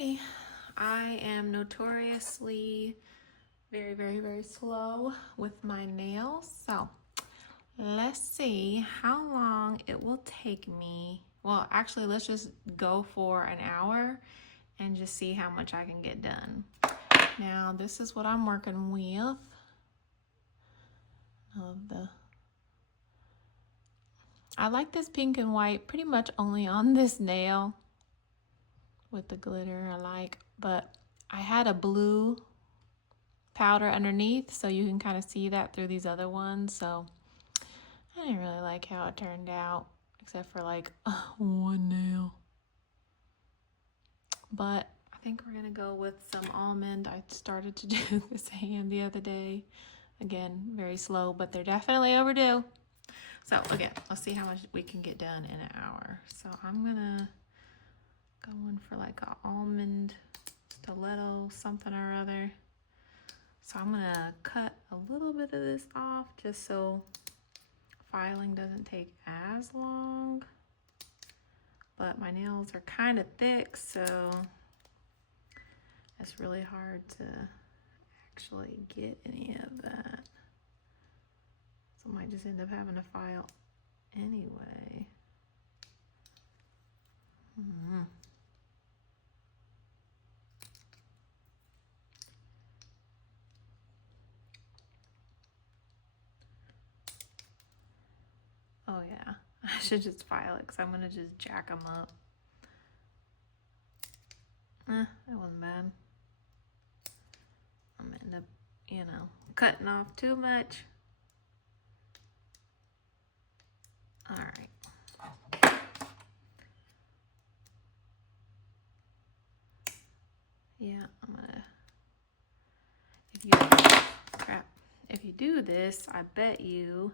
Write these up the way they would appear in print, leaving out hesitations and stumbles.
Alrighty, I am notoriously very slow with my nails, so let's see how long it will take me. Well, actually, let's just go for an hour and just see how much I can get done. Now, this is what I'm working with. I like this pink and white pretty much only on this nail with the glitter I like, but I had a blue powder underneath, so you can kind of see that through these other ones. So I didn't really like how it turned out, except for like one nail. But I think we're gonna go with some almond. I started to do this hand the other day. Again, very slow, but they're definitely overdue. So again, let's see how much we can get done in an hour. So I'm gonna go in for like an almond stiletto something or other. So I'm gonna cut a little bit of this off just so filing doesn't take as long. But my nails are kind of thick, so it's really hard to actually get any of that. So I might just end up having to file anyway. Oh yeah, I should just file it because I'm gonna just jack them up. That wasn't bad. I'm gonna end up, cutting off too much. All right. Yeah, I'm gonna, if you do this, I bet you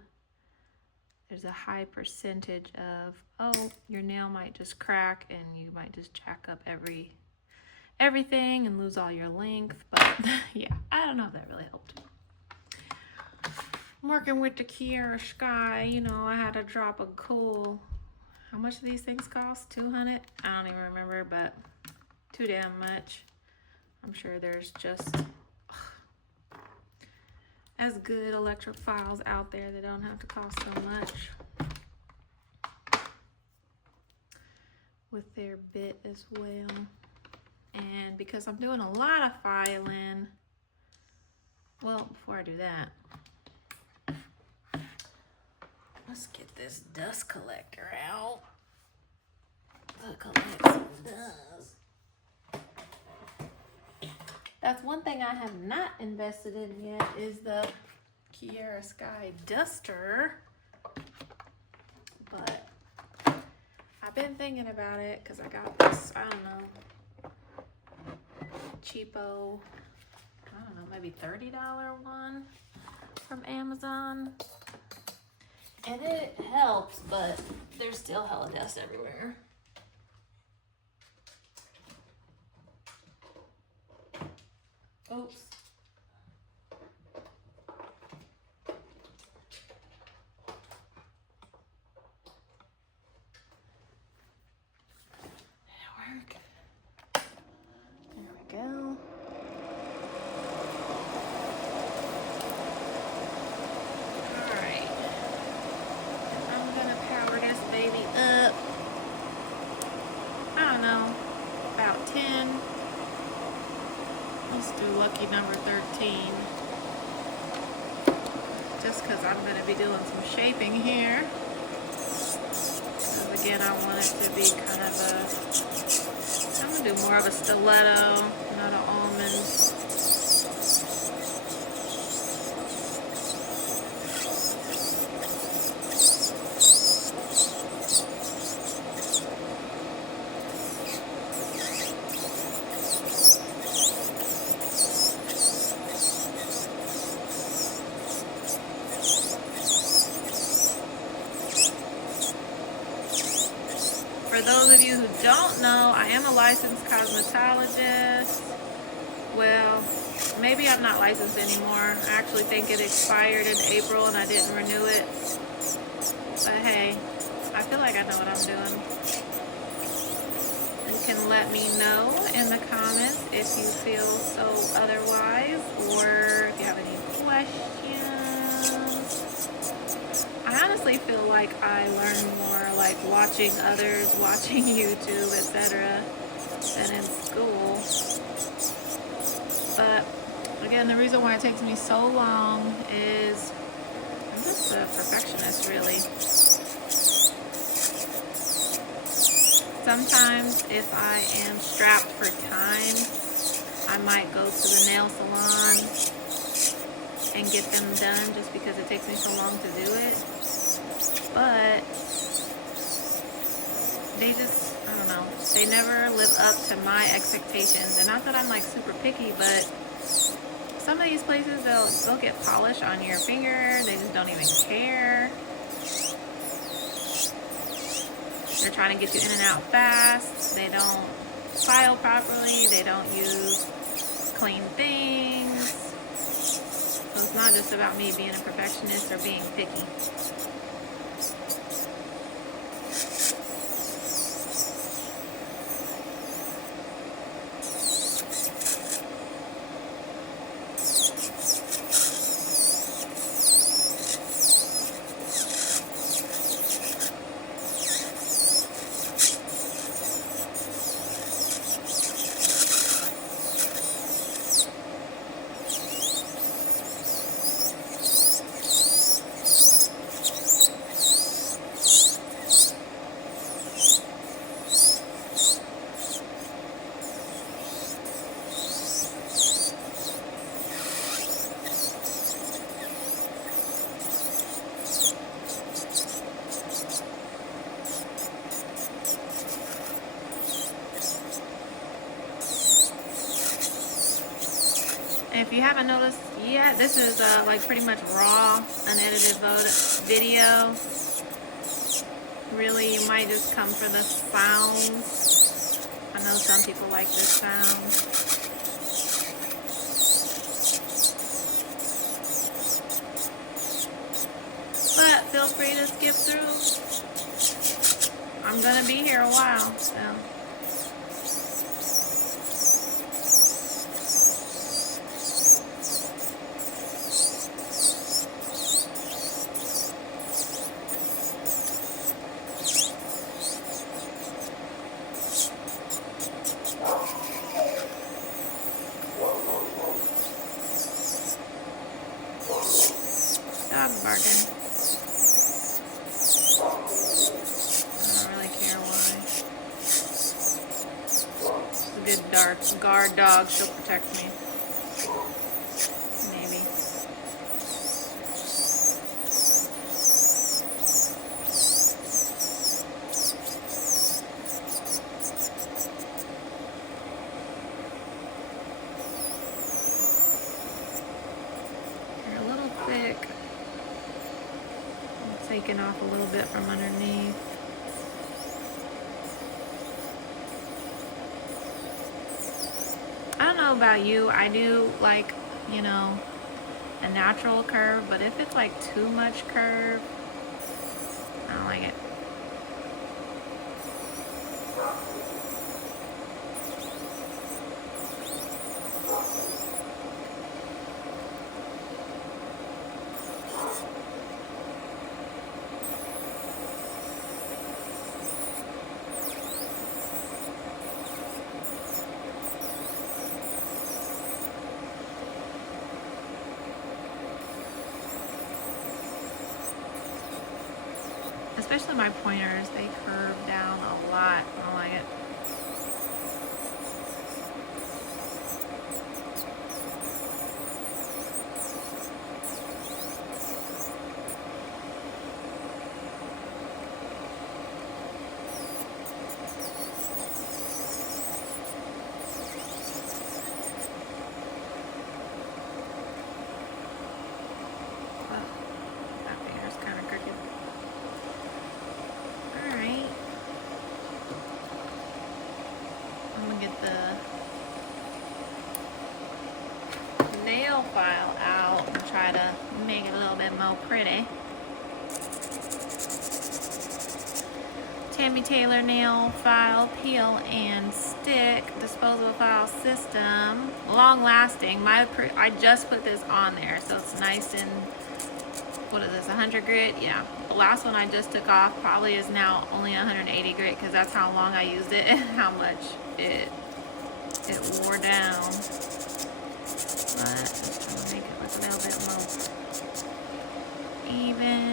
there's a high percentage of, oh, your nail might just crack and you might just jack up everything and lose all your length. But yeah, I don't know if that really helped. I'm working with the Kiara Sky. You know, I had to drop a cool, how much do these things cost? 200? I don't even remember, but too damn much. I'm sure there's just as good electric files out there that don't have to cost so much, with their bit as well. And because I'm doing a lot of filing, well, before I do that, let's get this dust collector out. The collection dust. That's one thing I have not invested in yet, is the Kiara Sky duster. But I've been thinking about it because I got this, I don't know, cheapo, I don't know, maybe $30 one from Amazon. And it helps, but there's still hella dust everywhere. Oops. That'll work. There we go. Alright. I'm gonna power this baby up. I don't know, about 10. Let's do lucky number 13. Just because I'm going to be doing some shaping here. Because again, I want it to be kind of a, I'm going to do more of a stiletto, not an almond. For those of you who don't know, I am a licensed cosmetologist. Well, maybe I'm not licensed anymore. I actually think it expired in April and I didn't renew it. But hey, I feel like I know what I'm doing. You can let me know in in the comments if you feel so otherwise, or if you have any questions. I honestly feel like I learn more like watching others, watching YouTube, etc. than in school. But again, the reason why it takes me so long is I'm just a perfectionist, really. Sometimes if I am strapped for time, I might go to the nail salon and get them done just because it takes me so long to do it. But they just, I don't know, they never live up to my expectations. And not that I'm like super picky, but some of these places, they'll get polish on your finger. They just don't even care. They're trying to get you in and out fast. They don't file properly. They don't use clean things. So it's not just about me being a perfectionist or being picky. If you haven't noticed yet, this is like pretty much raw, unedited video. Really, you might just come for the sounds. I know some people like this sound. But feel free to skip through. I'm gonna be here a while, so. Stop barking. I don't really care why. She's a good guard dog. She'll protect me. Maybe. They're a little thick. I'm taking off a little bit from underneath. I don't know about you. I do like, you know, a natural curve, but if it's like too much curve, I don't like it. Especially my pointers, they curve down a lot. I don't like it. That finger's kind of crooked. Alright. I'm gonna get the nail file out and try to make it a little bit more pretty. Tammy Taylor nail file peel and stick disposable file system, long lasting. I just put this on there, so it's nice and, what is this, 100 grit? Yeah, the last one I just took off probably is now only 180 grit, because that's how long I used it and how much it wore down. But just trying to make it look a little bit more even.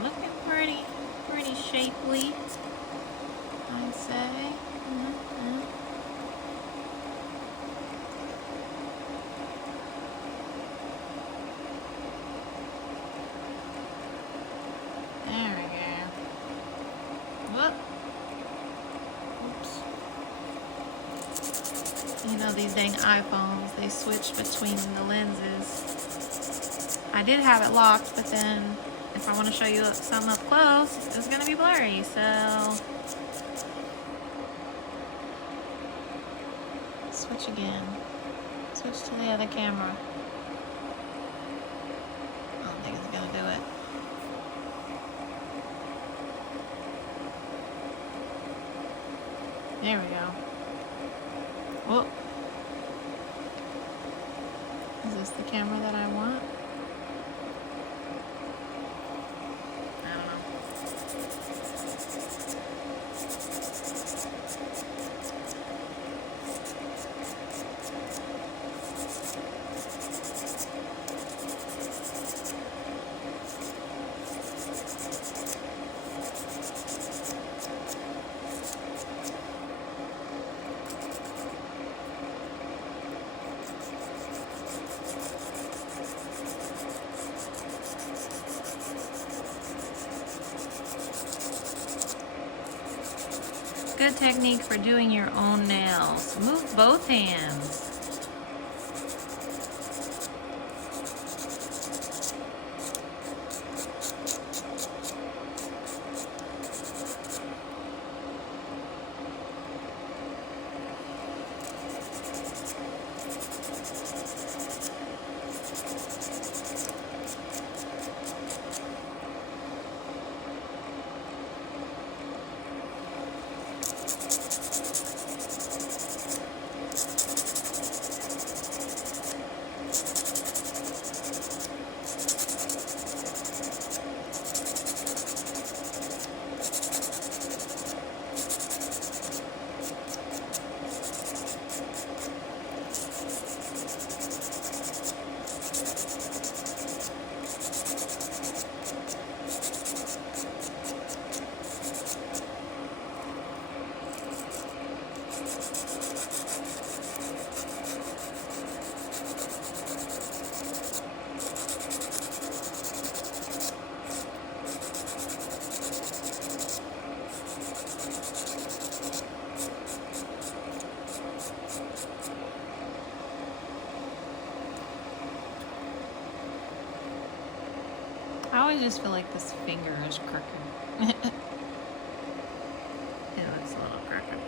Looking pretty shapely, I'd say. There we go. Whoop. Oops. You know, these dang iPhones, they switch between the lenses. I did have it locked, but then if I want to show you some up close, it's going to be blurry, so switch again. Switch to the other camera. I don't think it's going to do it. There we go. Whoop. Is this the camera that I want? Good technique for doing your own nails. Move both hands. I always just feel like this finger is crooked. It looks a little crooked.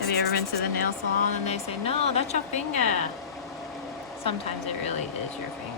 Have you ever been to the nail salon and they say, no, that's your finger? Sometimes it really is your finger.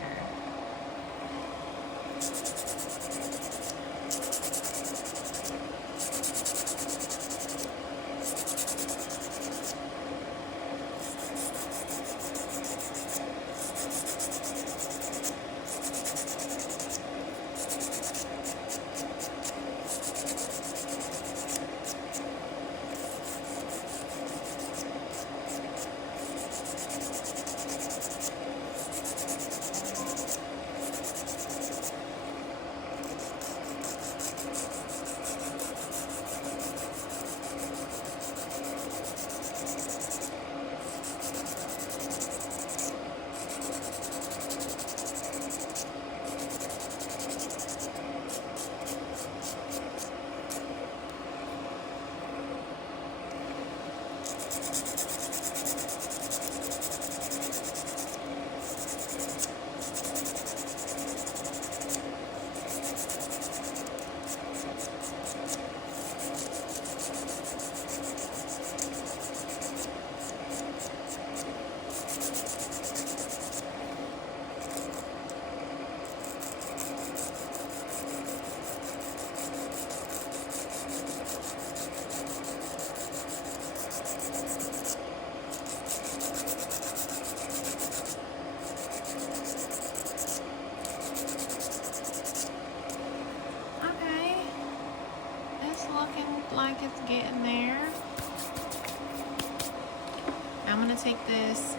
gonna take this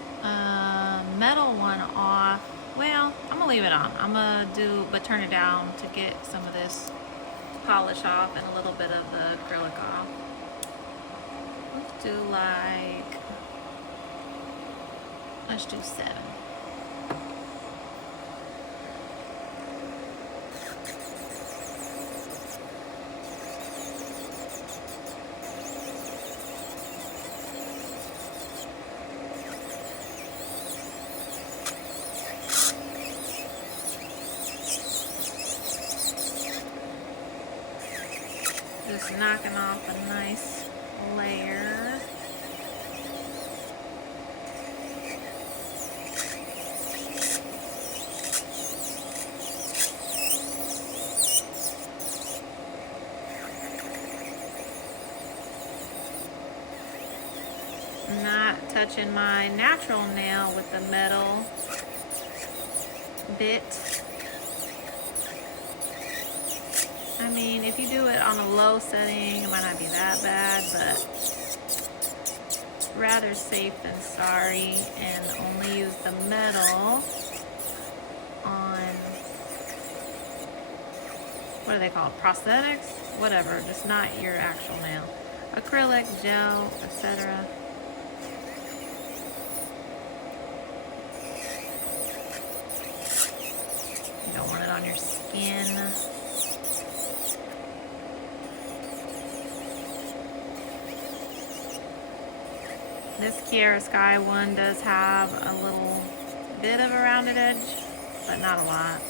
metal one off. Well, I'm gonna leave it on. I'm gonna but turn it down to get some of this polish off and a little bit of the acrylic off. Let's do let's do 7. Just knocking off a nice layer. Not touching my natural nail with the metal bit. I mean, if you do it on a low setting, it might not be that bad, but rather safe than sorry, and only use the metal on, what do they call it, prosthetics? Whatever, just not your actual nail. Acrylic, gel, etc. You don't want it on your skin. This Kiara Sky one does have a little bit of a rounded edge, but not a lot.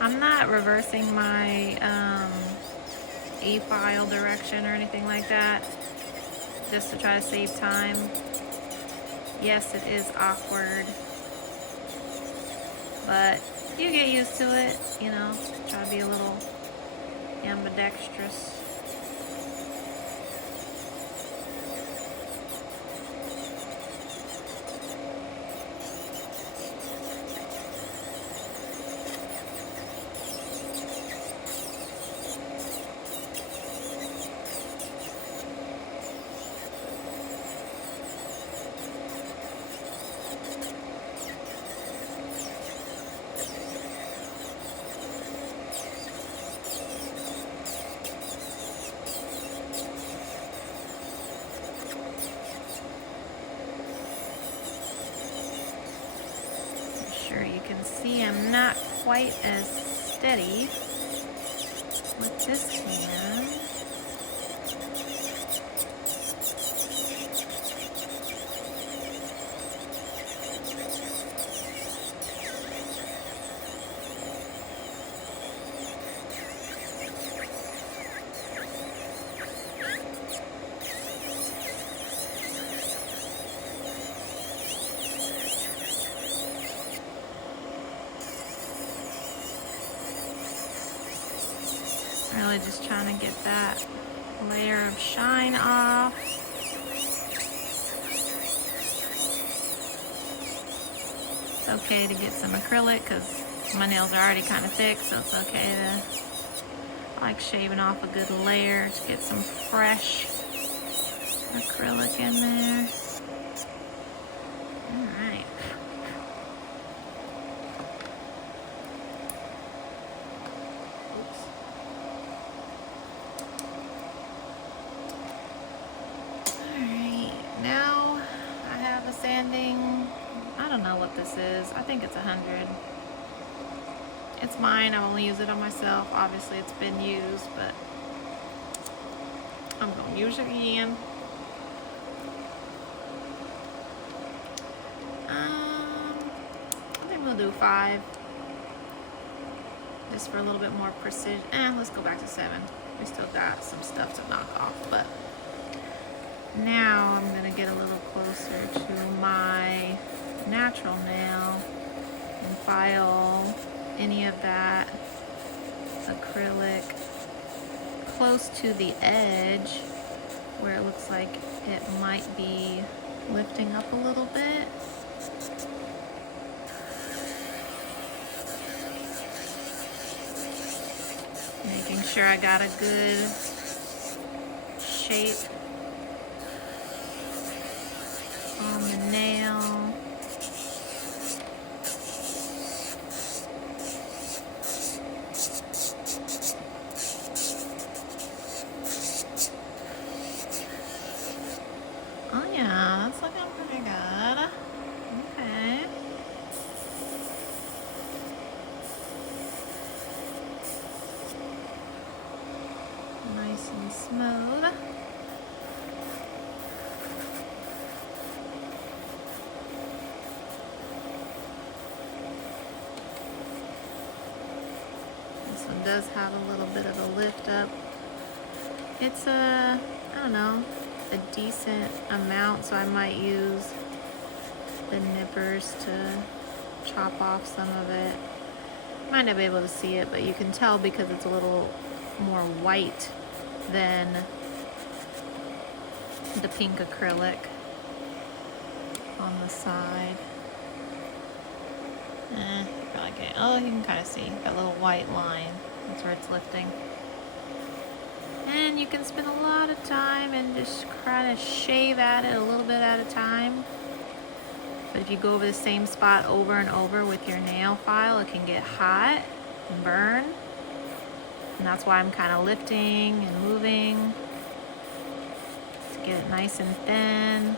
I'm not reversing my e-file direction or anything like that, just to try to save time. Yes, it is awkward, but you get used to it, you know, try to be a little ambidextrous. You can see I'm not quite as steady with this hand. Really just trying to get that layer of shine off. It's okay to get some acrylic because my nails are already kind of thick, so it's okay to, I like shaving off a good layer to get some fresh acrylic in there. Alright. Now I have a sanding, I don't know what this is. I think it's 100. It's mine, I only use it on myself. Obviously it's been used, but I'm gonna use it again. I think we'll do 5. Just for a little bit more precision. Let's go back to 7. We still got some stuff to knock off, but now I'm going to get a little closer to my natural nail and file any of that acrylic close to the edge where it looks like it might be lifting up a little bit. sure I got a good shape on the nail. Oh yeah, that's looking pretty good. Okay. Nice and smooth. This one does have a little bit of a lift up. It's I don't know, a decent amount, so I might use the nippers to chop off some of it. Might not be able to see it, but you can tell because it's a little more white than the pink acrylic on the side. You probably can't. Oh, you can kind of see that little white line. That's where it's lifting. And you can spend a lot of time and just kind of shave at it a little bit at a time. But if you go over the same spot over and over with your nail file, it can get hot and burn. And that's why I'm kind of lifting and moving to get it nice and thin.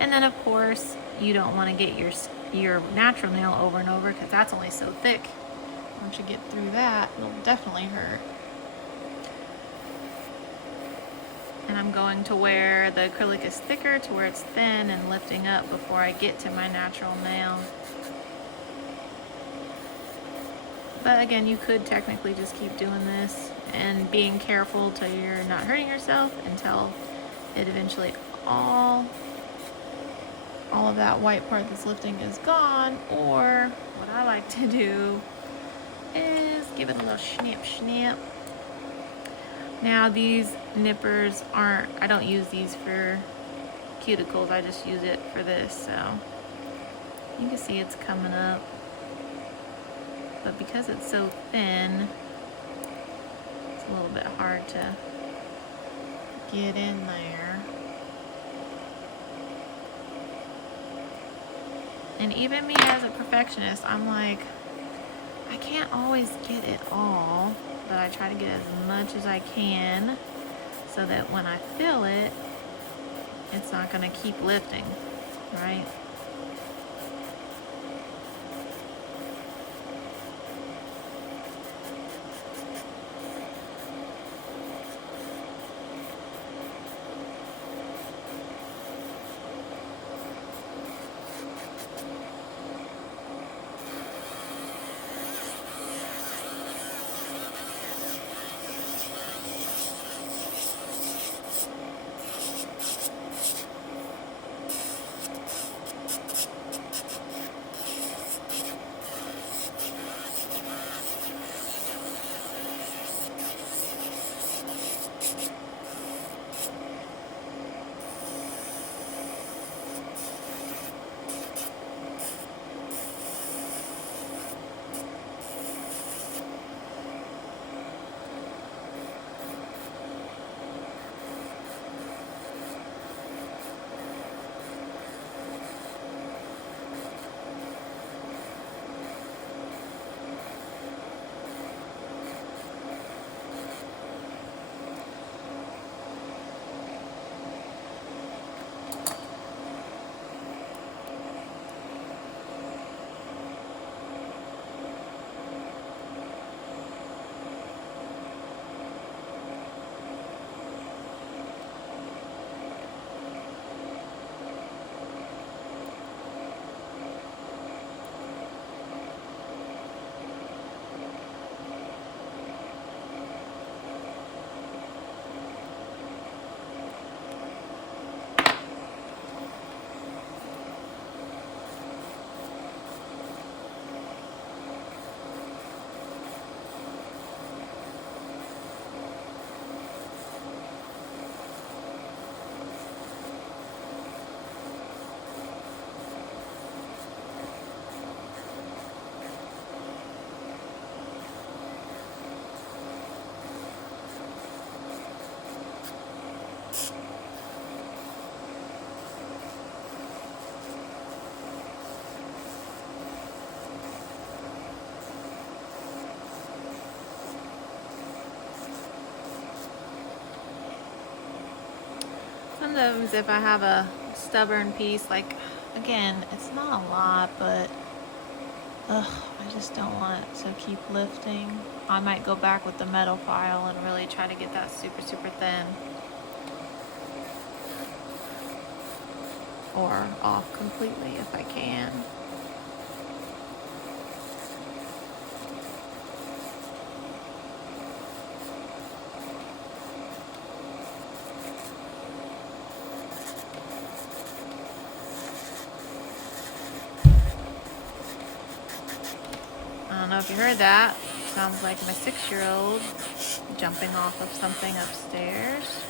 And then of course, you don't want to get your natural nail over and over because that's only so thick. Once you get through that, it'll definitely hurt. And I'm going to where the acrylic is thicker to where it's thin and lifting up before I get to my natural nail. But again, you could technically just keep doing this and being careful till you're not hurting yourself until it eventually all of that white part that's lifting is gone. Or what I like to do is give it a little snip snip. Now these nippers I don't use these for cuticles, I just use it for this, so you can see it's coming up. But because it's so thin, it's a little bit hard to get in there. And even me as a perfectionist, I'm like, I can't always get it all, but I try to get as much as I can so that when I feel it, it's not going to keep lifting, right? sometimes if I have a stubborn piece, like, again, it's not a lot, but I just don't want it to keep lifting. I might go back with the metal file and really try to get that super, super thin. Or off completely if I can. I don't know if you heard that. Sounds like my 6-year-old jumping off of something upstairs.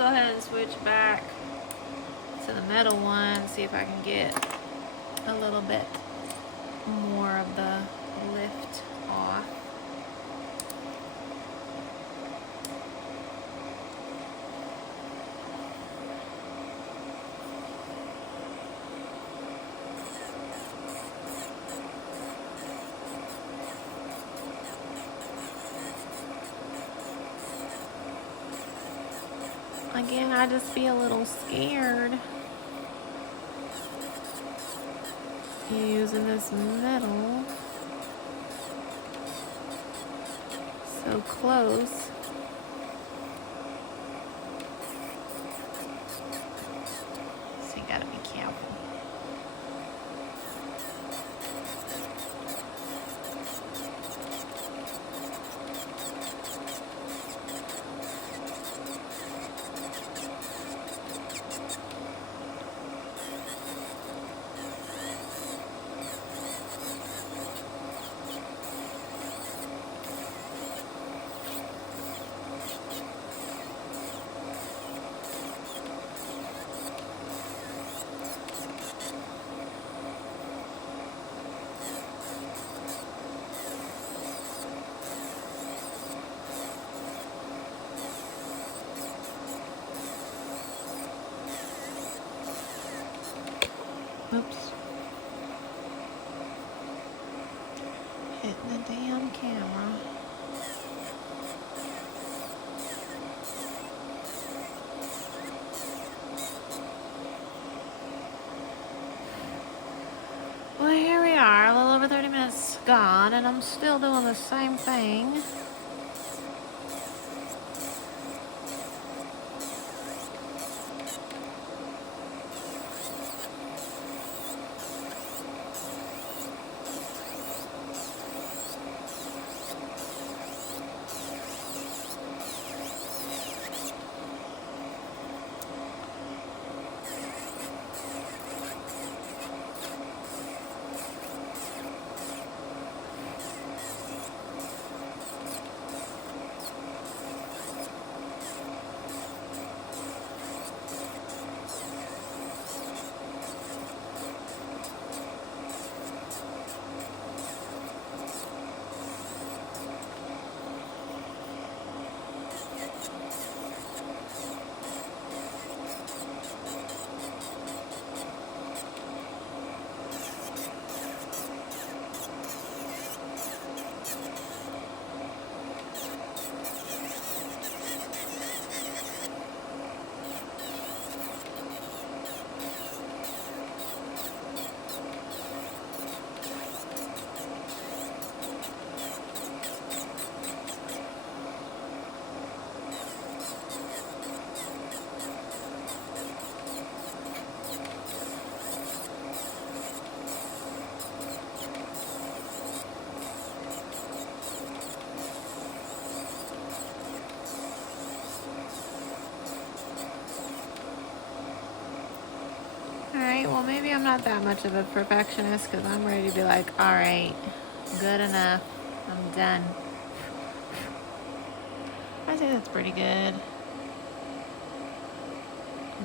go ahead and switch back to the metal one, see if I can get a little bit more of the lift off. Again, I just be a little scared using this metal so close. So you gotta be careful. Oops. Hitting the damn camera. Well, here we are, a little over 30 minutes gone, and I'm still doing the same thing. Alright, well maybe I'm not that much of a perfectionist because I'm ready to be like, alright, good enough, I'm done. I think that's pretty good.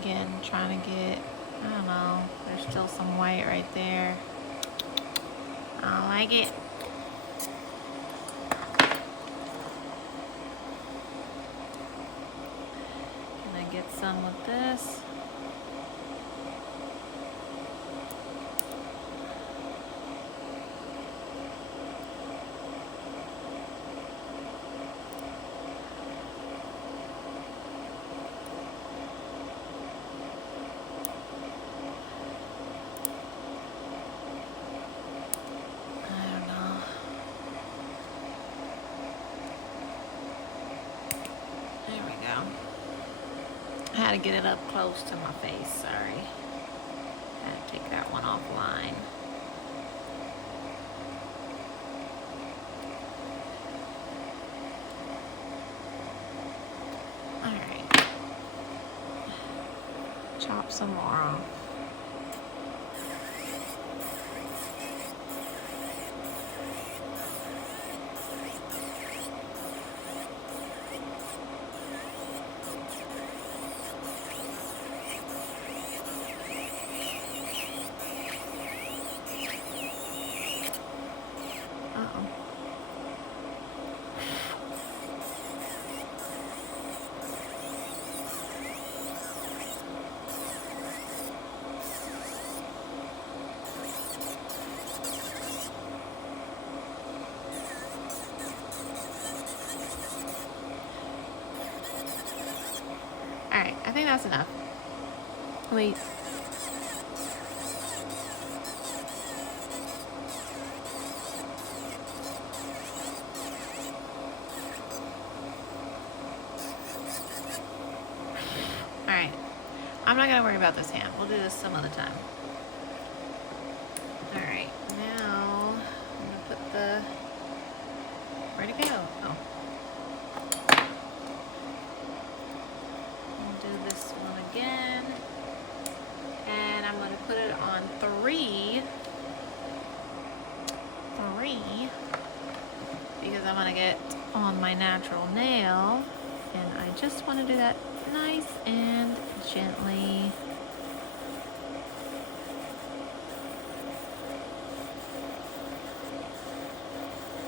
Again, trying to get, I don't know, there's still some white right there. I don't like it. Can I get some with this? I had to get it up close to my face, sorry. I had to take that one offline. Alright. Chop some more off. that's enough. Wait. Alright. I'm not going to worry about this hand. We'll do this some other time. Alright. Now, I'm going to put the... Where'd it go? Oh. We'll do this one again. And I'm going to put it on 3. 3. Because I'm going to get on my natural nail. And I just want to do that nice and gently.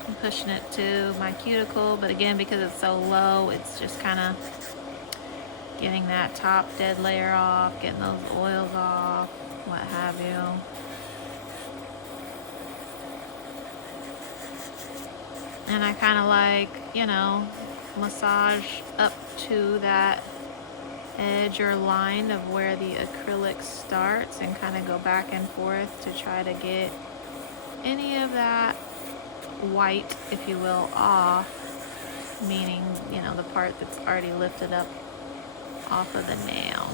I'm pushing it to my cuticle, but again, because it's so low, it's just kind of getting that top dead layer off, getting those oils off, what have you. And I kind of like, you know, massage up to that edge or line of where the acrylic starts and kind of go back and forth to try to get any of that white, if you will, off, meaning, you know, the part that's already lifted up off of the nail.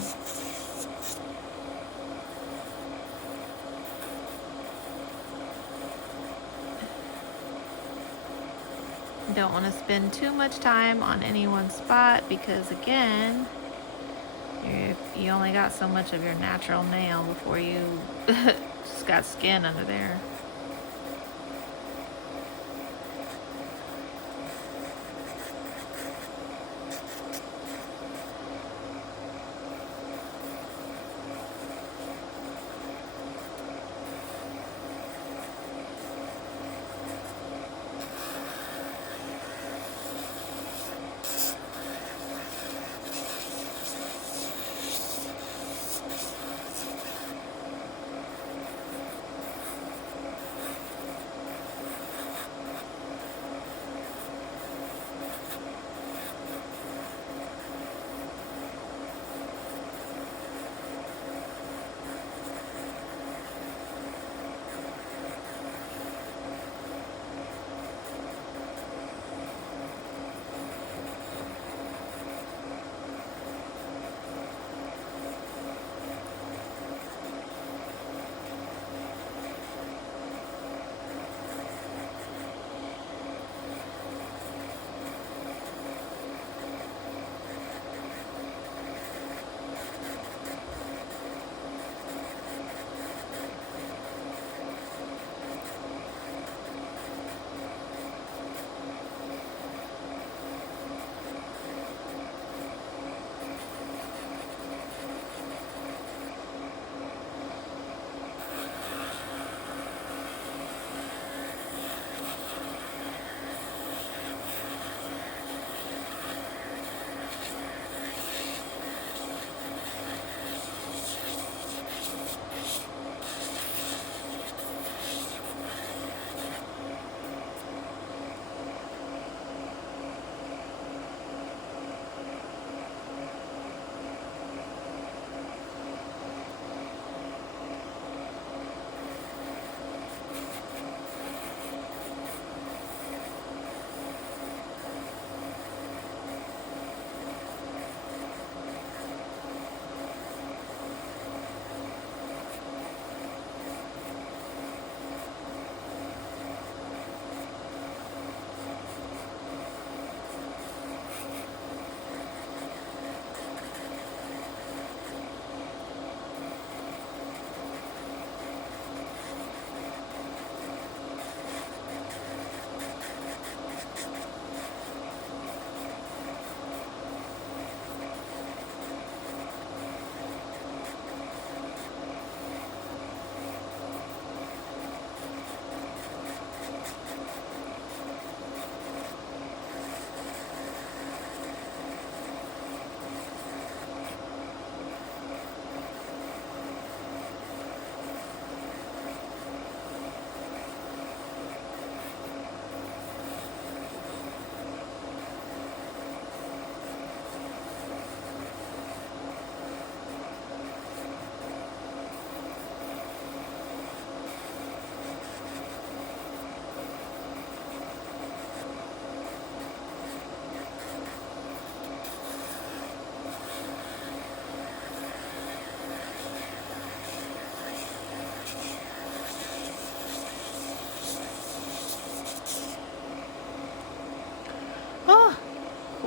Don't want to spend too much time on any one spot because, again, you only got so much of your natural nail before you just got skin under there.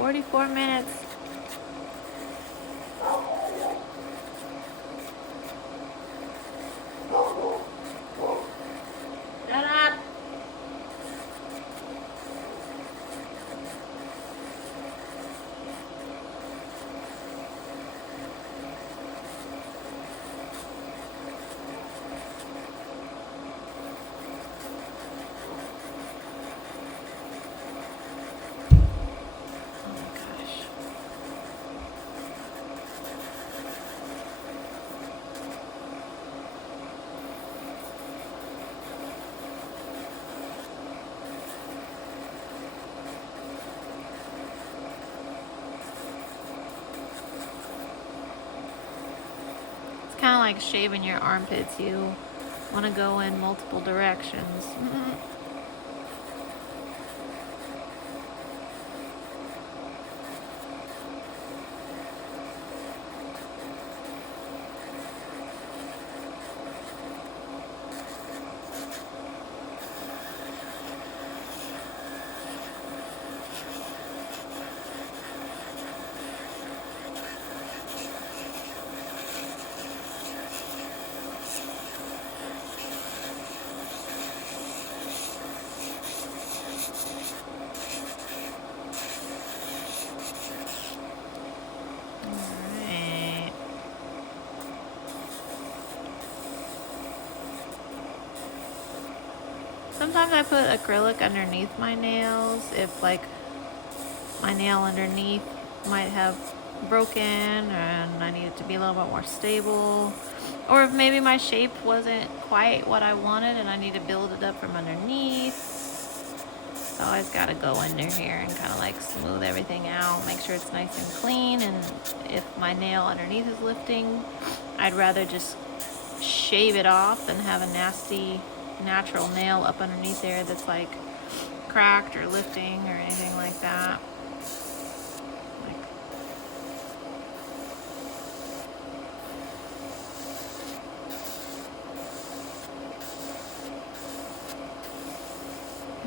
44 minutes. Shut up. Kind of like shaving your armpits. You want to go in multiple directions. Sometimes I put acrylic underneath my nails if like my nail underneath might have broken and I need it to be a little bit more stable, or if maybe my shape wasn't quite what I wanted and I need to build it up from underneath. So I always got to go under here and kind of like smooth everything out, make sure it's nice and clean. And if my nail underneath is lifting, I'd rather just shave it off than have a nasty natural nail up underneath there that's like cracked or lifting or anything like that.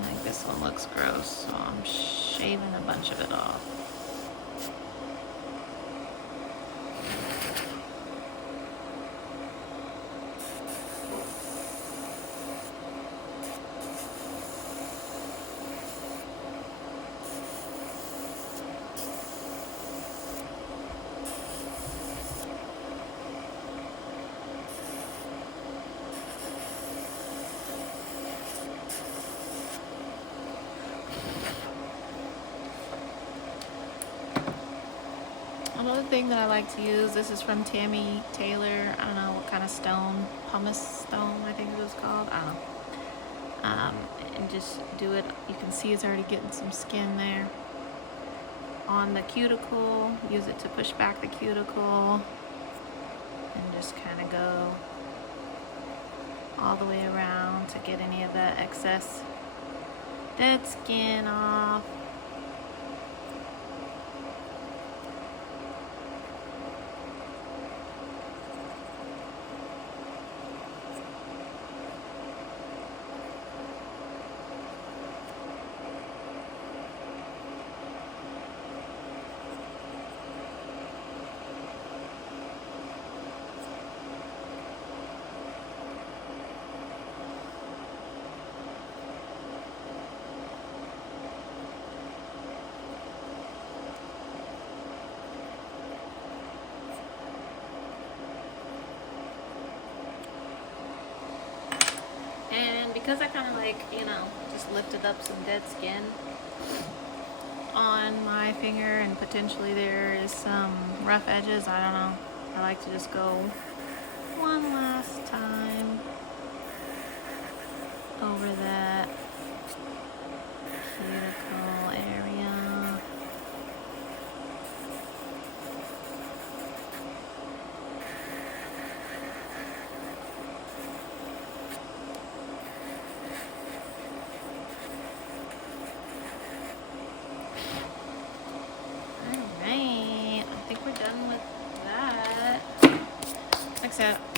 Like this one looks gross, so I'm shaving a bunch of it off. Another thing that I like to use, this is from Tammy Taylor. I don't know what kind of stone, pumice stone I think it was called. I don't know. And just do it. You can see it's already getting some skin there on the cuticle. Use it to push back the cuticle and just kind of go all the way around to get any of that excess dead skin off. Because I kind of like, you know, just lifted up some dead skin on my finger and potentially there is some rough edges, I don't know. I like to just go one last time over that cuticle area.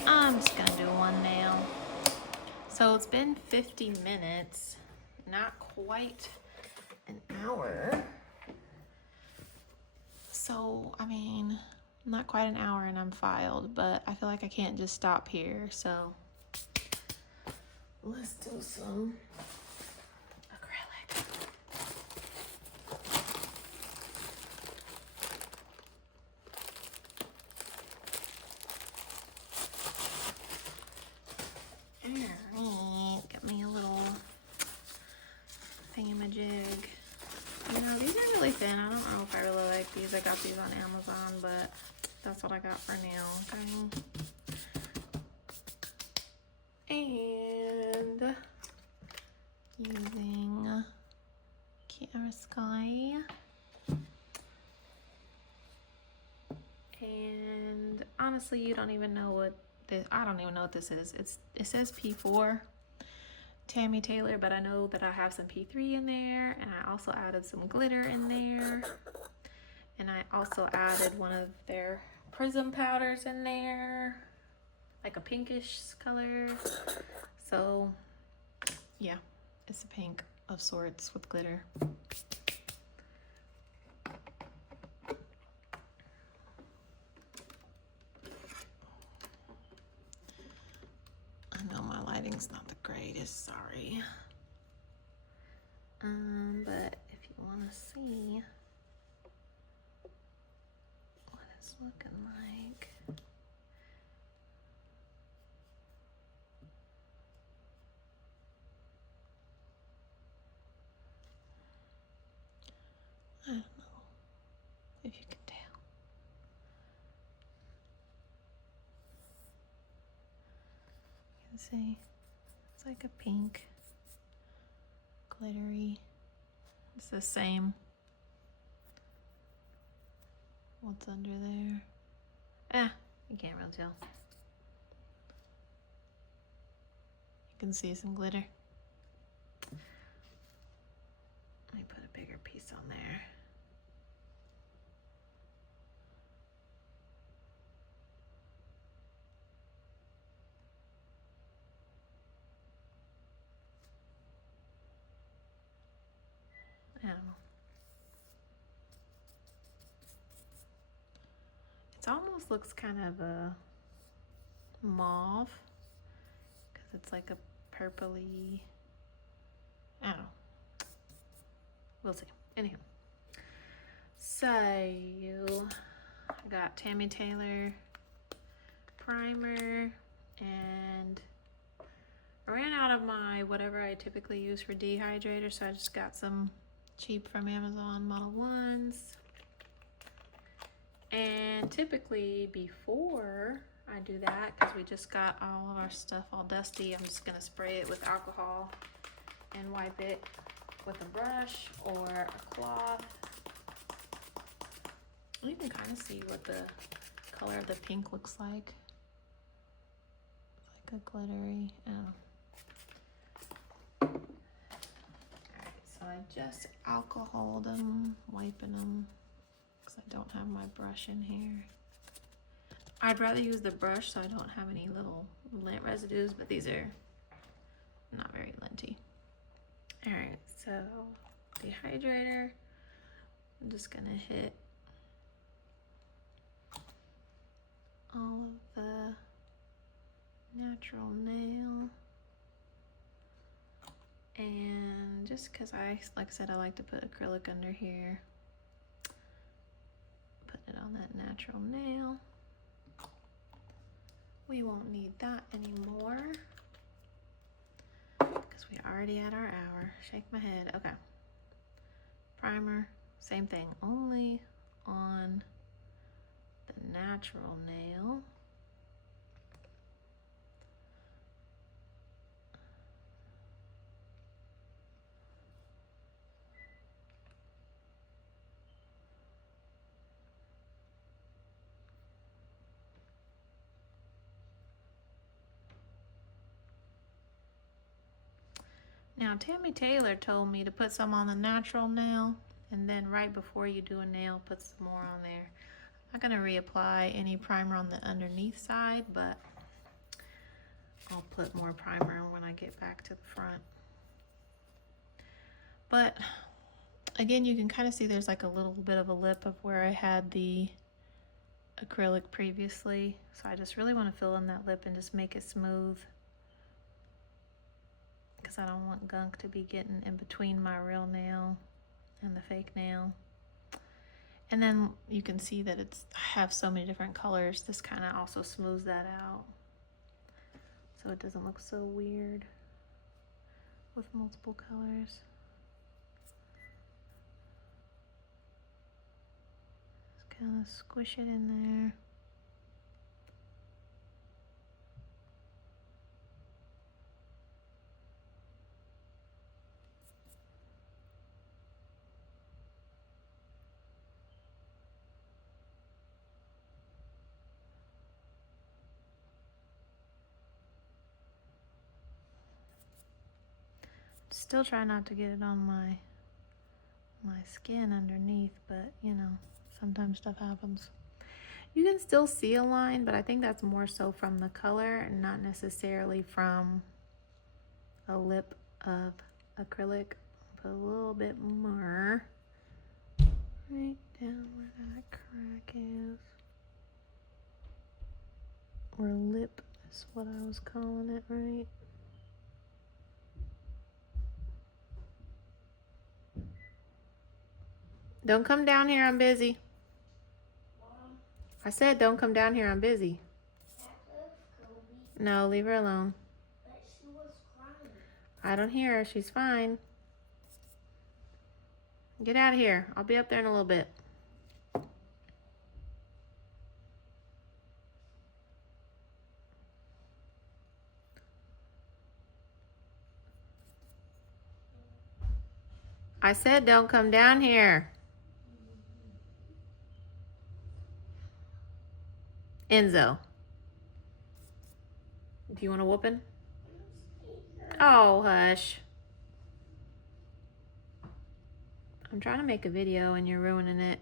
I'm just gonna do one nail. So it's been 50 minutes, not quite an hour. So, I mean, not quite an hour and I'm filed, but I feel like I can't just stop here. So let's do some acrylic. Alright, got me a little thingamajig. You know, these are really thin. I don't know if I really like these. I got these on Amazon, but that's what I got for now, okay? And using Kiara Sky. And honestly, you don't even know what this, I don't even know what this is. It says P4. Tammy Taylor, but I know that I have some P3 in there, and I also added some glitter in there, and I also added one of their prism powders in there, like a pinkish color. So yeah, it's a pink of sorts with glitter. I know my lighting's not the greatest, sorry. But if you want to see what it's looking like. I don't know if you can tell. You can see it's like a pink, glittery. It's the same. What's under there? You can't really tell. You can see some glitter. Let me put a bigger piece on there. I don't know. It almost looks kind of a mauve because it's like a purpley. I don't know. We'll see. Anyhow, so I got Tammy Taylor primer, and I ran out of my whatever I typically use for dehydrator, so I just got some cheap from Amazon Model 1s. And typically before I do that, because we just got all of our stuff all dusty, I'm just gonna spray it with alcohol and wipe it with a brush or a cloth. You can kind of see what the color of the pink looks like. It's like a glittery, Alright, so I just alcoholed them, wiping them, because I don't have my brush in here. I'd rather use the brush so I don't have any little lint residues, but these are not very linty. Alright, so dehydrator, I'm just gonna hit all of the natural nail, and just because like I said, I like to put acrylic under here, put it on that natural nail. We won't need that anymore because we already had our hour. Shake my head. Okay. Primer, same thing, only on the natural nail. Now, Tammy Taylor told me to put some on the natural nail, and then right before you do a nail, put some more on there. I'm not gonna reapply any primer on the underneath side, but I'll put more primer when I get back to the front. But Again, you can kind of see there's like a little bit of a lip of where I had the acrylic previously. So I just really want to fill in that lip and just make it smooth, because I don't want gunk to be getting in between my real nail and the fake nail. And then you can see that I have so many different colors. This kind of also smooths that out, so it doesn't look so weird with multiple colors. Just kind of squish it in there. Still try not to get it on my skin underneath, but you know, sometimes stuff happens. You can still see a line, but I think that's more so from the color and not necessarily from a lip of acrylic. Put a little bit more right down where that crack is. Or lip is what I was calling it, right? Don't come down here, I'm busy. I said don't come down here, I'm busy. No, leave her alone. But she was crying. I don't hear her, she's fine. Get out of here, I'll be up there in a little bit. I said don't come down here. Enzo. Do you want a whooping? Oh, hush. I'm trying to make a video and you're ruining it.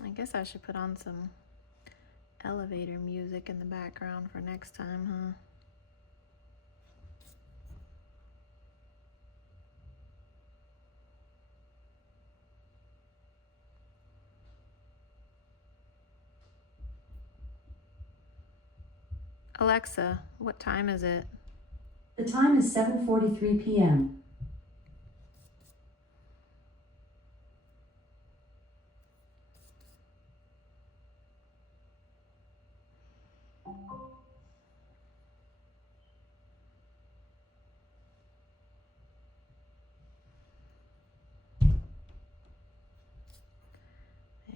I guess I should put on some elevator music in the background for next time, huh? Alexa, what time is it? The time is 7:43 p.m.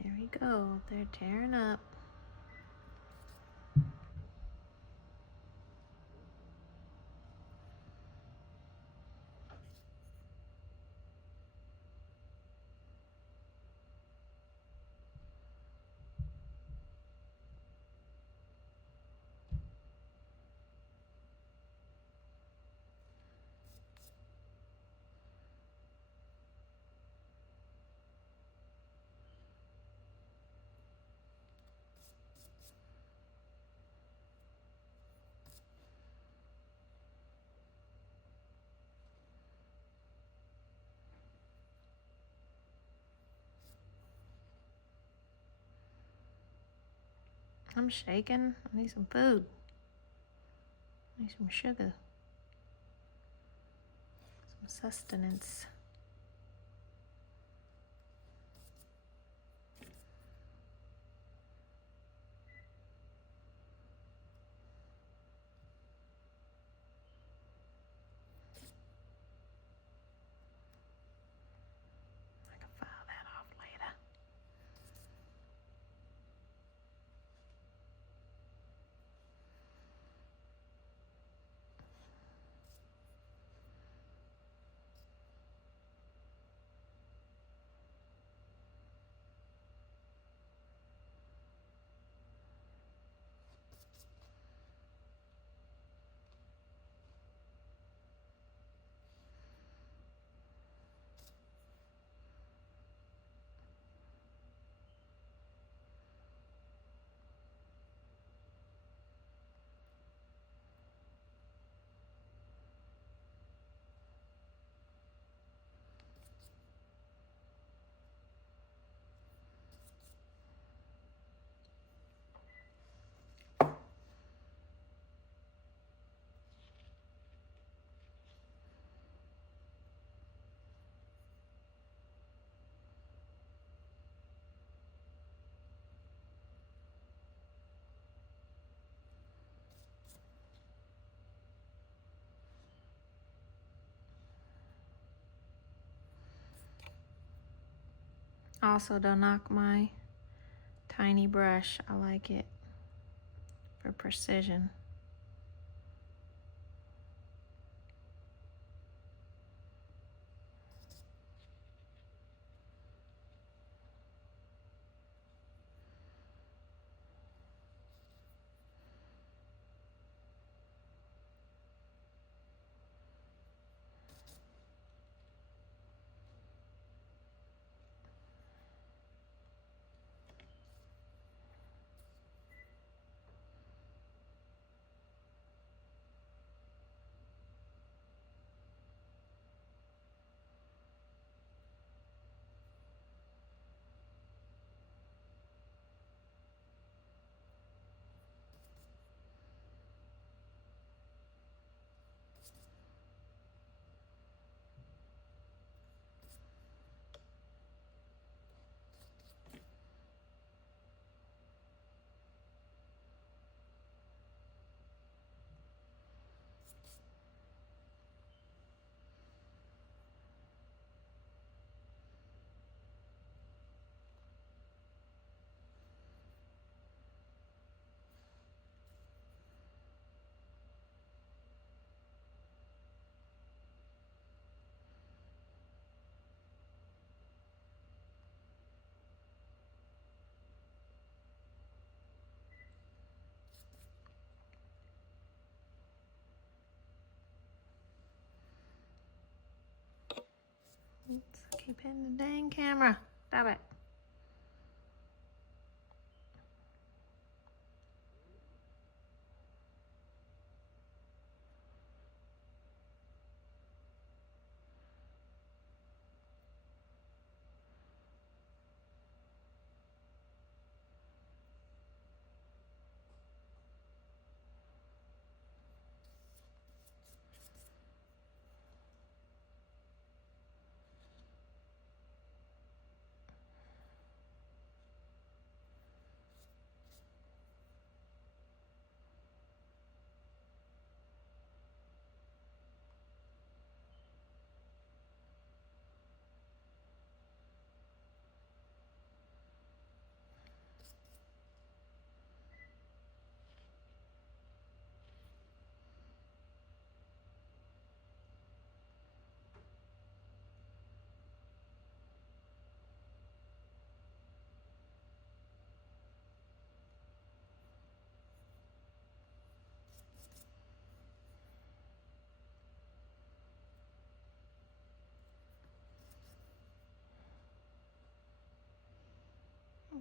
There we go. They're tearing up. I'm shaking. I need some food. I need some sugar. Some sustenance. I can file that off later. Also, don't knock my tiny brush. I like it for precision. Oops, I keep hitting the dang camera. Stop it.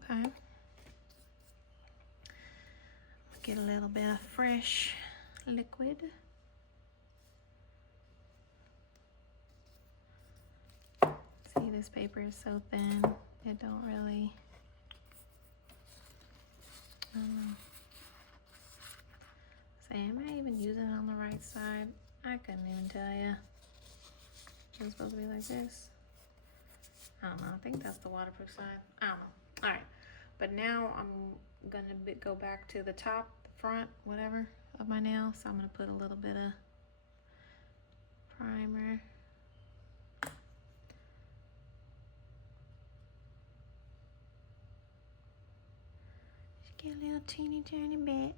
Okay. Get a little bit of fresh liquid. See, this paper is so thin, it don't really, I don't know. Say, am I even using it on the right side? I couldn't even tell you. It's supposed to be like this. I don't know, I think that's the waterproof side. I don't know. All right, but now I'm gonna go back to the top, the front, whatever, of my nail. So I'm gonna put a little bit of primer. Just get a little teeny tiny bit.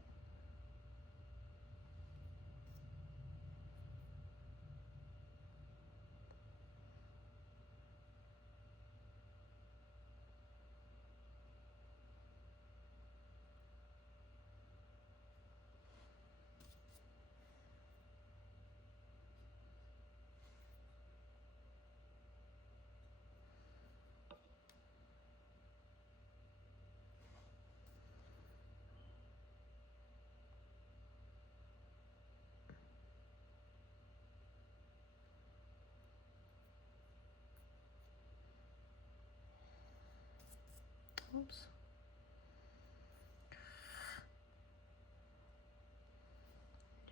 Oops.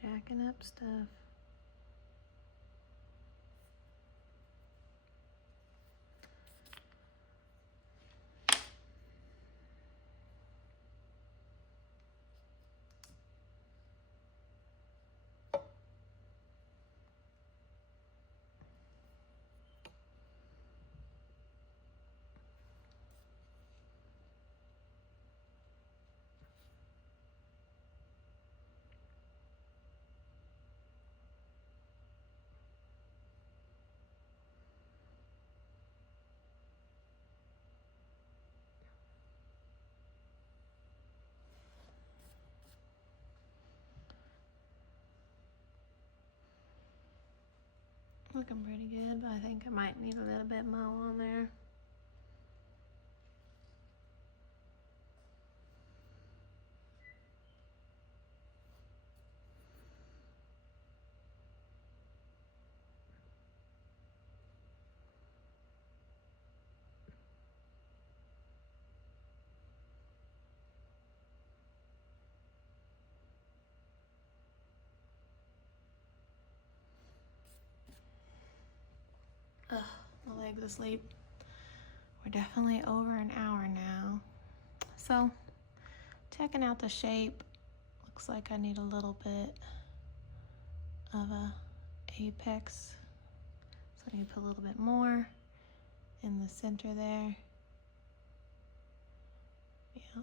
Jacking up stuff. looking pretty good, but I think I might need a little bit more on there. Ugh, my legs asleep. We're definitely over an hour now. So, checking out the shape. Looks like I need a little bit of a apex. So I need to put a little bit more in the center there. Yeah.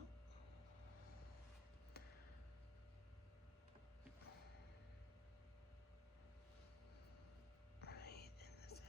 Right in the center.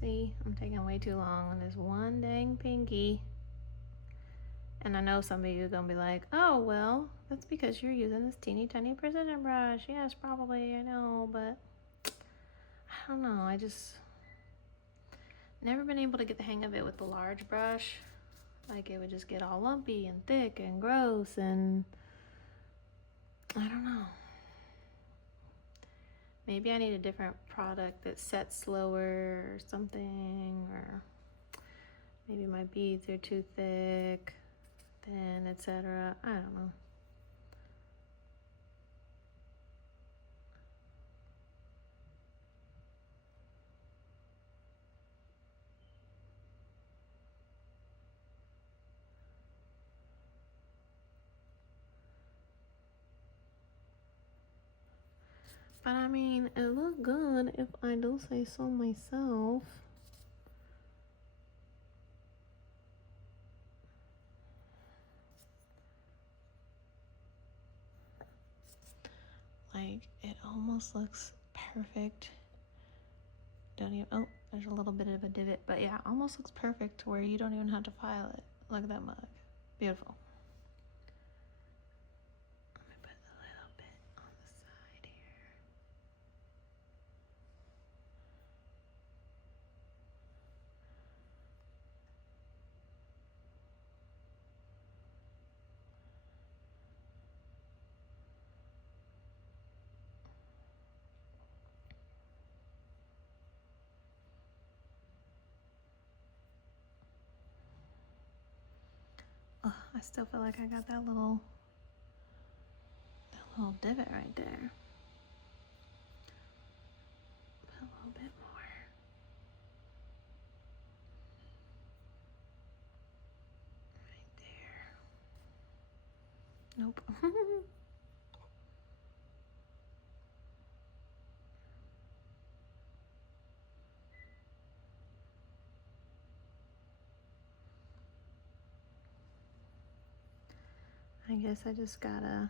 See, I'm taking way too long on this one dang pinky. And I know some of you are gonna be like, oh, well, that's because you're using this teeny tiny precision brush. Yes, probably, I know, but I don't know. I just never been able to get the hang of it with the large brush. Like, it would just get all lumpy and thick and gross, and I don't know. Maybe I need a different product that sets slower or something, or maybe my beads are too thick, thin, etc. I don't know. But I mean, it looked good if I do say so myself. Like, it almost looks perfect. Don't even, oh, there's a little bit of a divot, but yeah, almost looks perfect to where you don't even have to file it. Look at that mug. Beautiful. Let me put a little bit on the side here. Oh, I still feel like I got that little divot right there. Put a little bit more. Right there. Nope. I guess I just gotta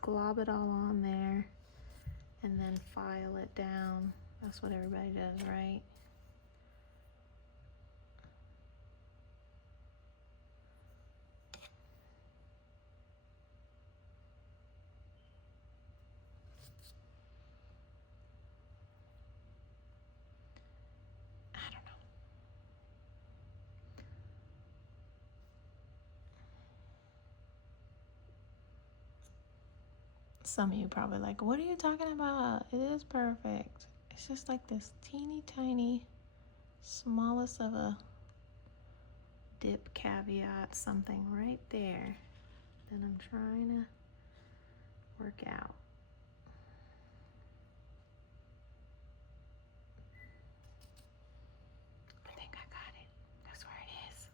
glob it all on there and then file it down. That's what everybody does, right? I don't know. Some of you probably like, what are you talking about? It is perfect. It's just like this teeny tiny, smallest of a dip caveat, something right there that I'm trying to work out. I think I got it. That's where it is.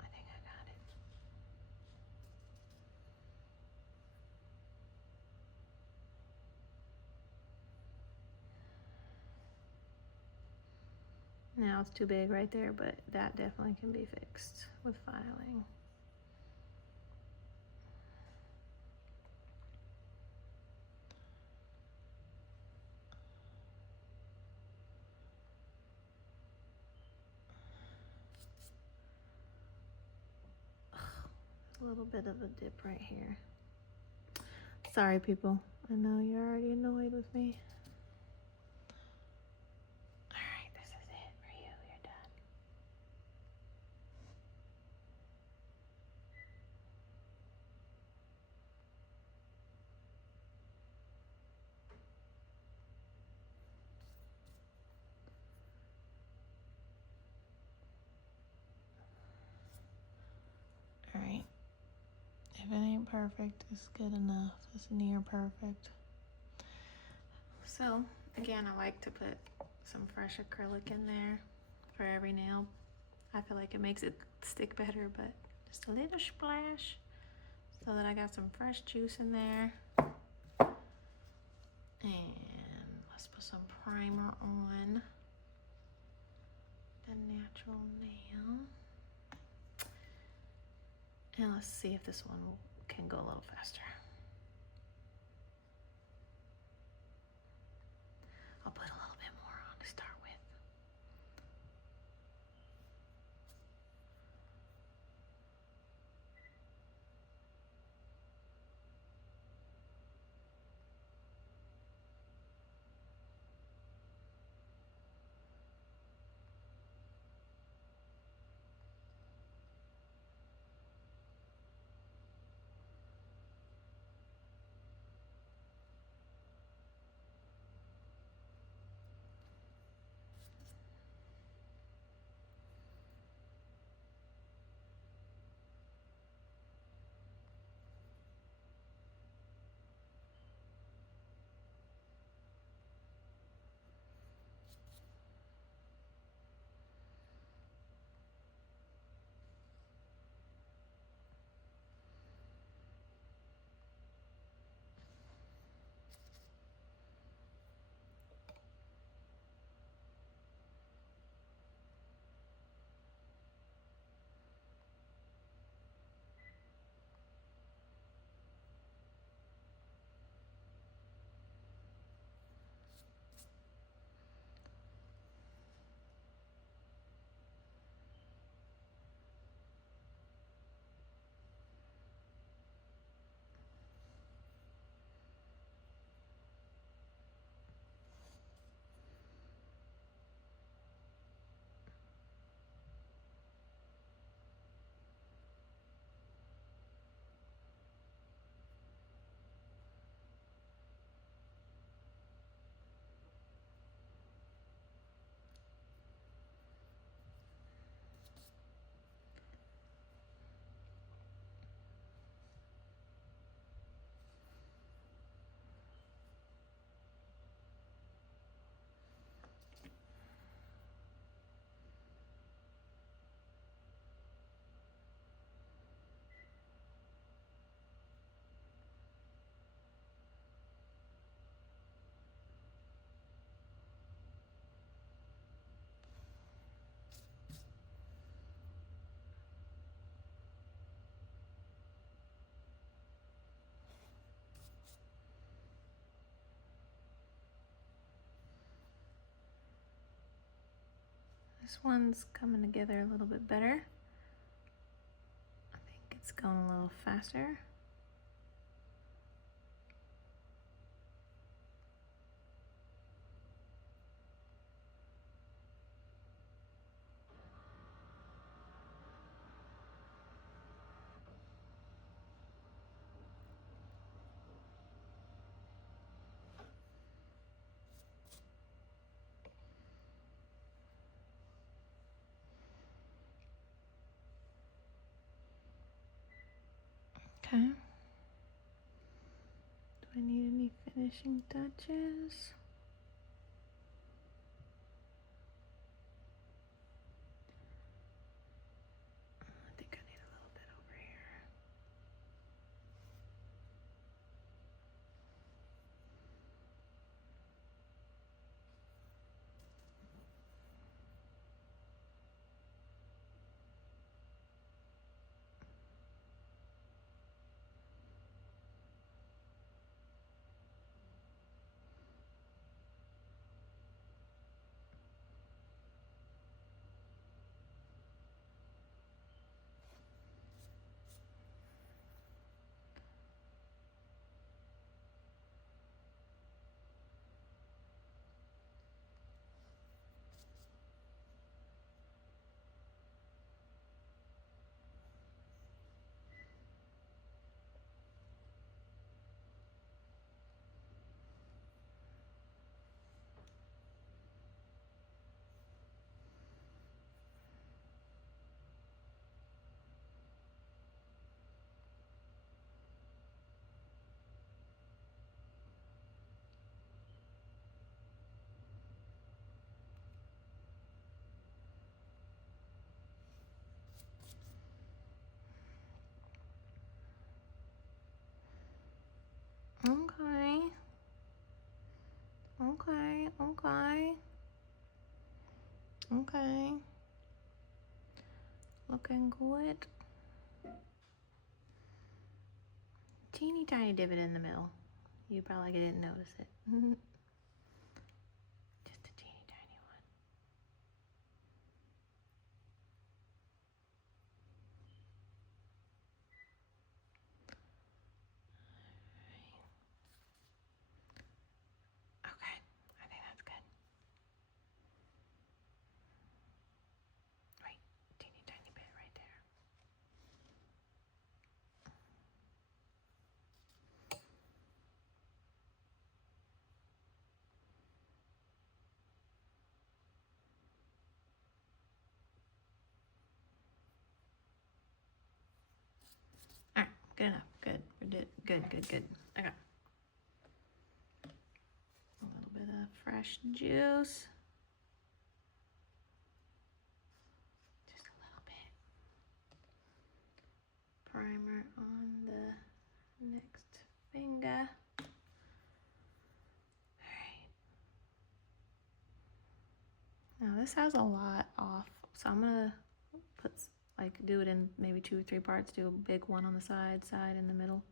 I think I got it. Now it's too big right there, but that definitely can be fixed with filing. A little bit of a dip right here. Sorry, people. I know you're already annoyed with me. All right, this is it for you. You're done. All right. If it ain't perfect, it's good enough. It's near perfect. So, again, I like to put some fresh acrylic in there for every nail. I feel like it makes it stick better, but just a little splash so that I got some fresh juice in there. And let's put some primer on the natural nail. And let's see if this one can go a little faster. I'll put a little bit more on to start with. This one's coming together a little bit better. I think it's going a little faster. Okay. Do I need any finishing touches? I think I need a little bit over here. Okay. Okay, okay. Okay. Looking good. Teeny tiny divot in the middle. You probably didn't notice it. Just a teeny tiny one. Okay, I think that's good. Right, teeny tiny bit right there. All right, good enough. Good. We're good. Good. Okay. A little bit of fresh juice. Just a little bit. Primer on the next finger. Now this has a lot off, so I'm gonna put do it in maybe 2 or 3 parts. Do a big one on the side, in the middle.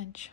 hunch.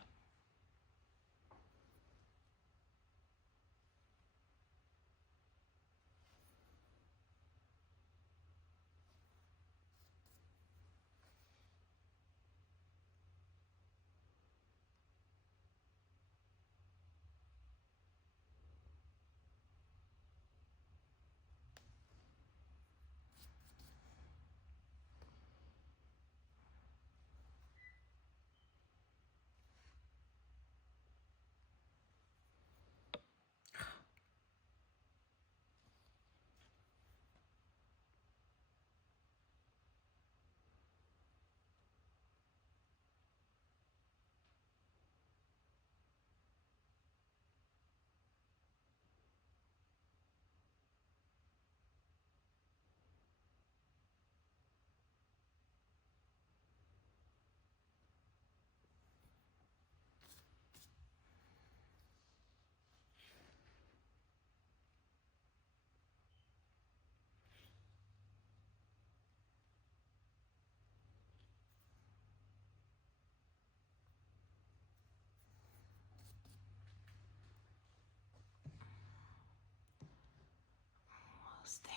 Almost there.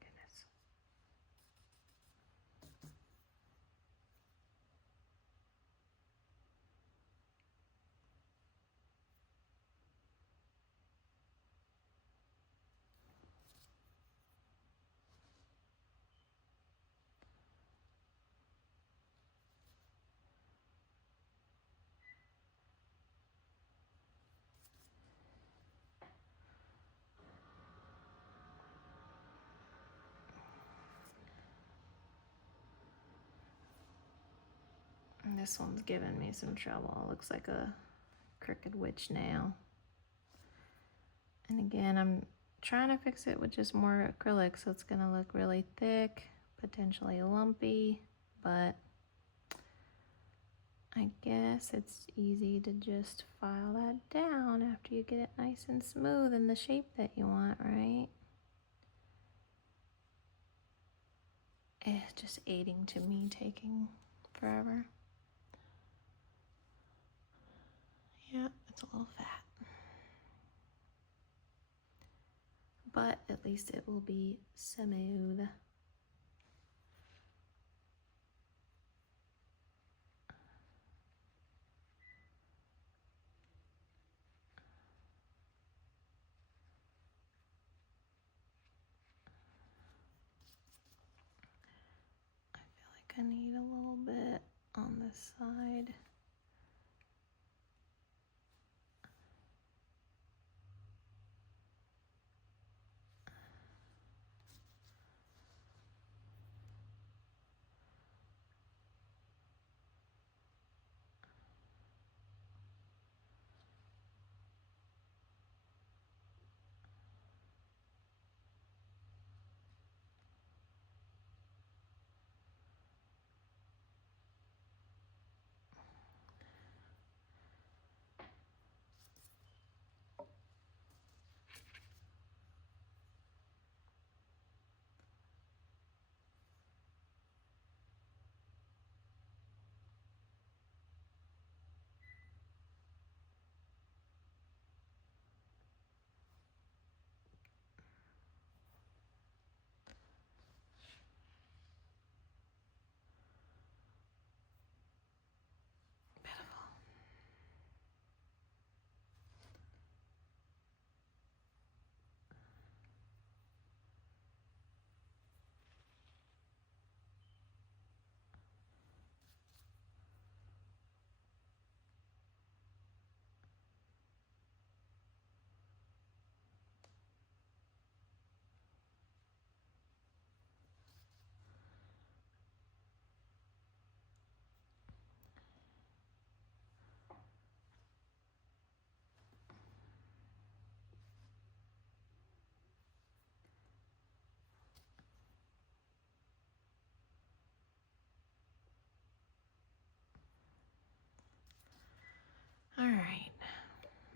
Goodness. And this one's giving me some trouble. It looks like a crooked witch nail. And again, I'm trying to fix it with just more acrylic, so it's gonna look really thick, potentially lumpy, but I guess it's easy to just file that down after you get it nice and smooth in the shape that you want, right? It's just aiding to me taking forever. Yeah, it's a little fat. But at least it will be smooth. I feel like I need a little bit on this side.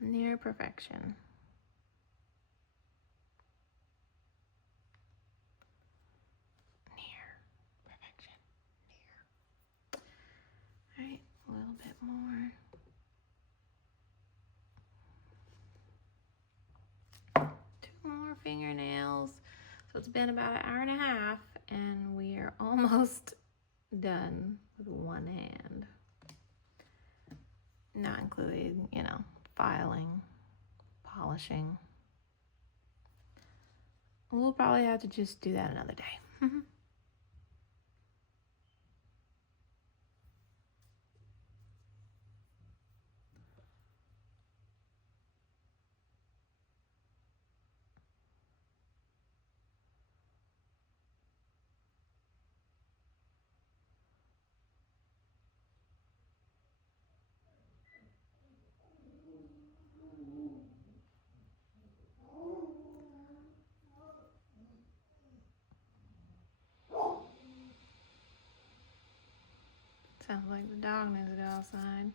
Near perfection. Near perfection. Near. All right, a little bit more. Two more fingernails. So it's been about an hour and a half, and we are almost done with one hand. Not including, you know, filing, polishing. We'll probably have to just do that another day. Sounds like the dog needs to go outside.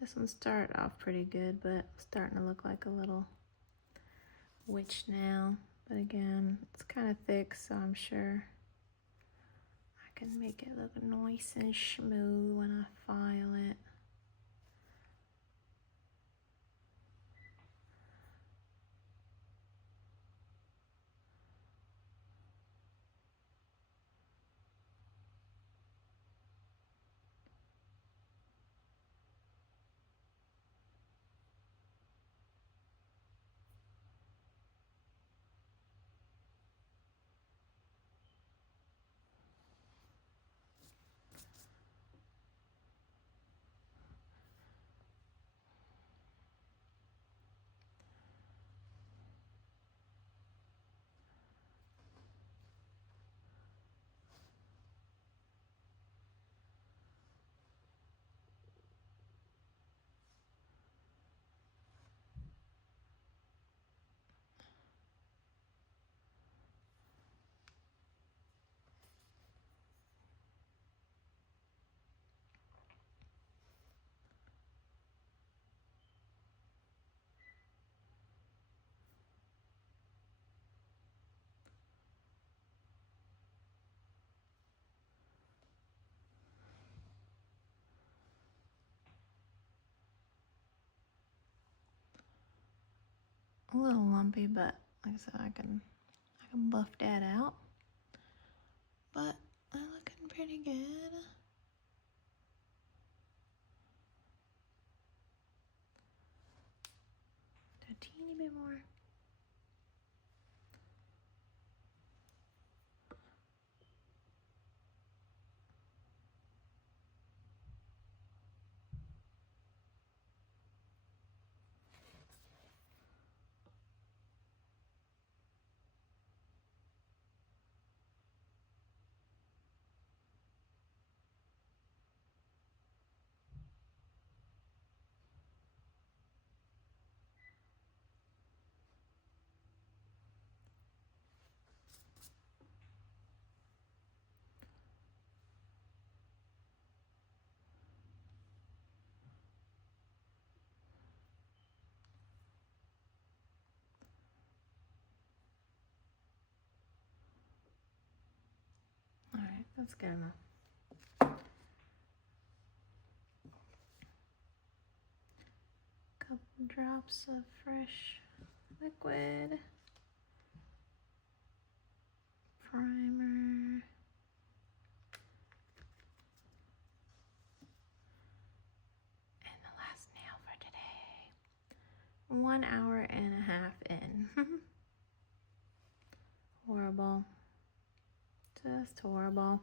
This one started off pretty good, but starting to look like a little witch now. But again, it's kind of thick, so I'm sure I can make it look nice and smooth when I file it. A little lumpy, but like I said, I can buff that out. But they're looking pretty good. A teeny bit more. All right, that's good enough. Couple drops of fresh liquid. Primer. And the last nail for today. 1 hour and a half in. Horrible. Just horrible.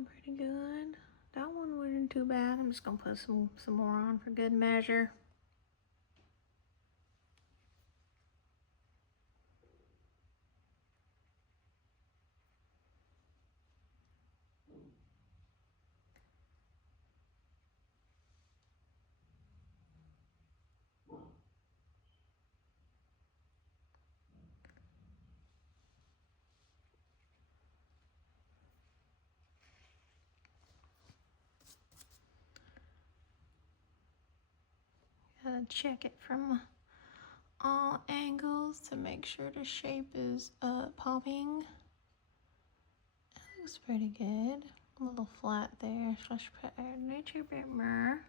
looking pretty good. That one wasn't too bad. I'm just gonna put some more on for good measure. Gotta check it from all angles to make sure the shape is popping. That looks pretty good. A little flat there, so I should put a little bit more.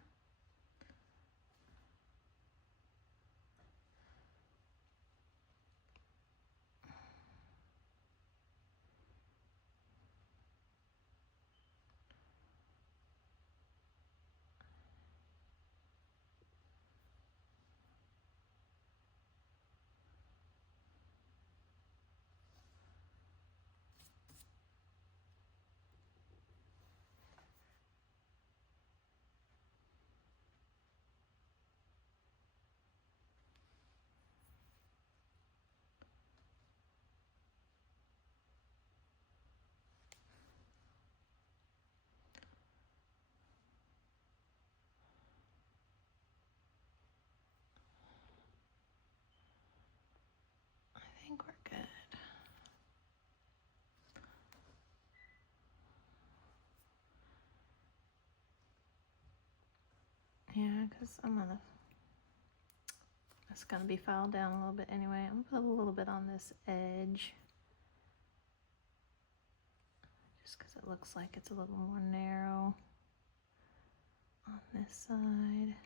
I think we're good. Yeah, because it's gonna be filed down a little bit anyway. I'm gonna put a little bit on this edge, just because it looks like it's a little more narrow on this side.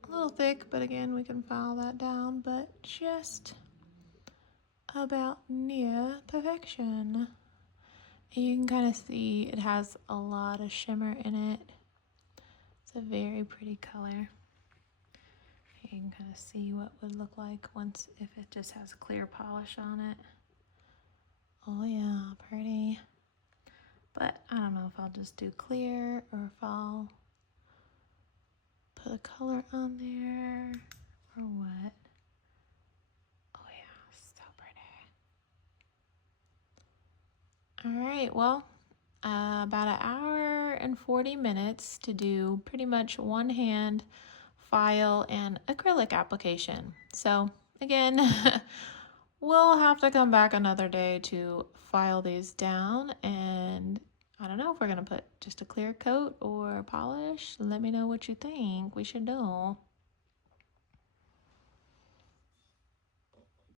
A little thick, but again, we can file that down, but just about near perfection. And you can kind of see it has a lot of shimmer in it. It's a very pretty color. You can kind of see what would look like once if it just has clear polish on it. Oh yeah, pretty. But I don't know if I'll just do clear or if I'll put a color on there or what. Oh yeah, so pretty. All right, well, about an hour and 40 minutes to do pretty much one hand file and acrylic application. So again, we'll have to come back another day to file these down, and I don't know if we're gonna put just a clear coat or polish. Let me know what you think we should do.